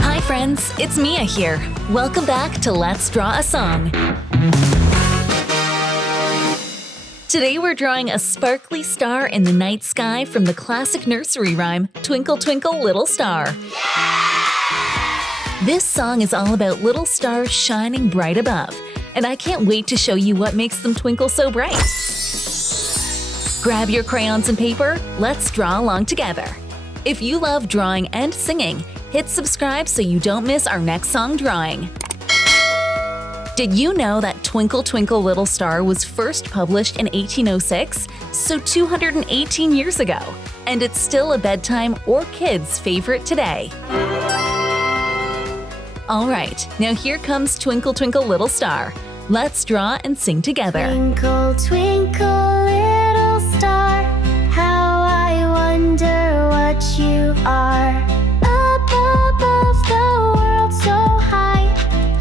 Hi friends, it's Mia here. Welcome back to Let's Draw a Song. Today we're drawing a sparkly star in the night sky from the classic nursery rhyme, Twinkle Twinkle Little Star. This song is all about little stars shining bright above, and I can't wait to show you what makes them twinkle so bright. Grab your crayons and paper, let's draw along together. If you love drawing and singing, hit subscribe so you don't miss our next song drawing. Did you know that Twinkle Twinkle Little Star was first published in 1806, so 218 years ago, and it's still a bedtime or kids' favorite today? All right, now here comes Twinkle Twinkle Little Star. Let's draw and sing together. Twinkle, twinkle, little star, how I wonder what you are. Up above the world so high,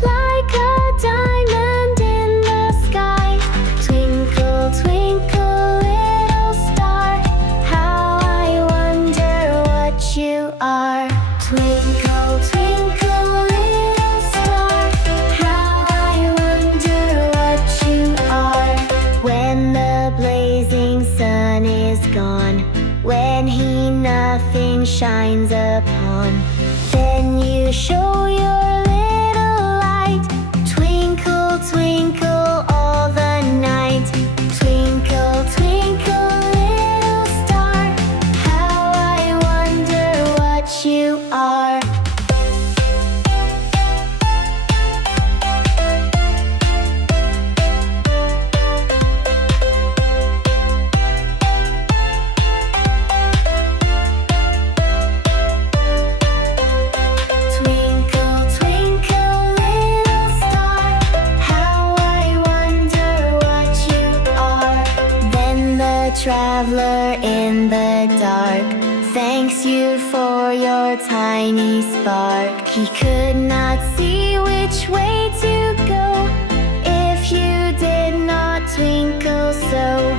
like a diamond in the sky. Twinkle, twinkle, little star, how I wonder what you are. Twinkle, twinkle, little star, how I wonder what you are. When the blazing sun is gone, when he nothing shines upon, then you show your little light. Twinkle, twinkle all the night. Twinkle, twinkle, little star, how I wonder what you are. Twinkle, twinkle, little star, how I wonder what you are. Then the traveler in the dark thanks you for your tiny spark. He could not see which way to go if you did not twinkle so.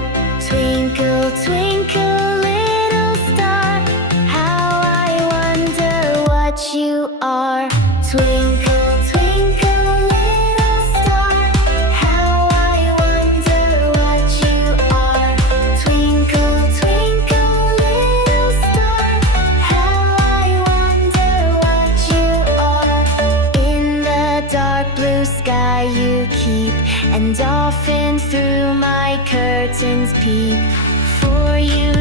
Twinkle, twinkle, little star, how I wonder what you are. Twinkle, twinkle, little star, how I wonder what you are. Twinkle, twinkle, little star, how I wonder what you are. In the dark blue sky you keep, and often through my curtains peep. For you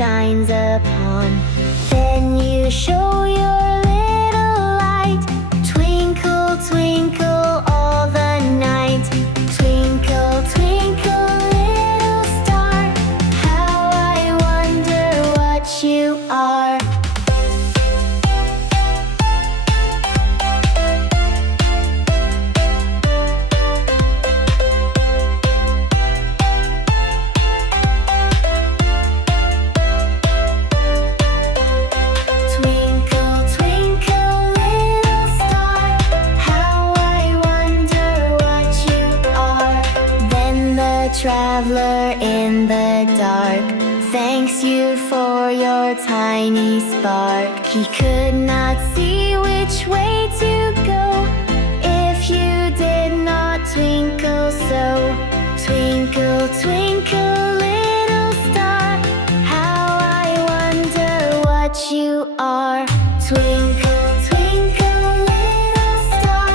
shines upon. Then you show your little light. Twinkle, twinkle all the night. Twinkle, twinkle little star, how I wonder what you are. Twinkle, twinkle little star, how I wonder what you are. Then the traveler in the dark thanks you for your tiny spark. He could not see which way to go if you did not twinkle so. Twinkle, twinkle little star, how I wonder what you are. Twinkle, twinkle little star,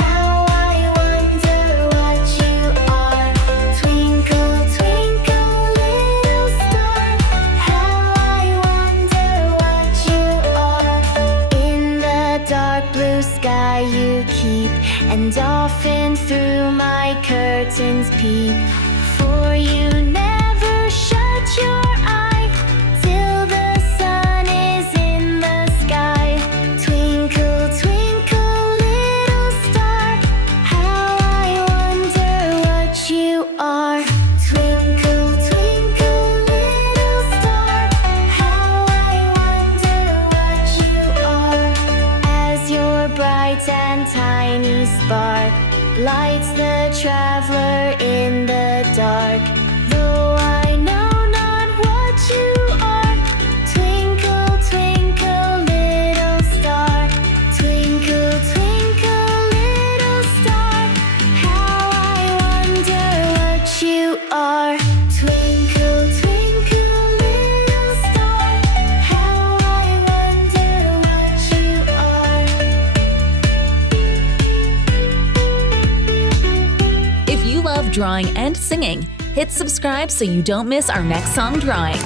how I wonder what you are. Twinkle, twinkle little star, how I wonder what you are. In the dark blue sky you keep, and often through my curtains peep. For you never shut your eye till the sun is in the sky. Twinkle, twinkle little star, how I wonder what you are. Twinkle, twinkle little star, how I wonder what you are. As your bright and tiny spark lights the traveler in the dark. Though I know not what you are, twinkle, twinkle little star. Twinkle, twinkle little star, how I wonder what you are. Twinkle, twinkle little star, how I wonder what you are. If you love drawing and singing, hit subscribe so you don't miss our next song drawing.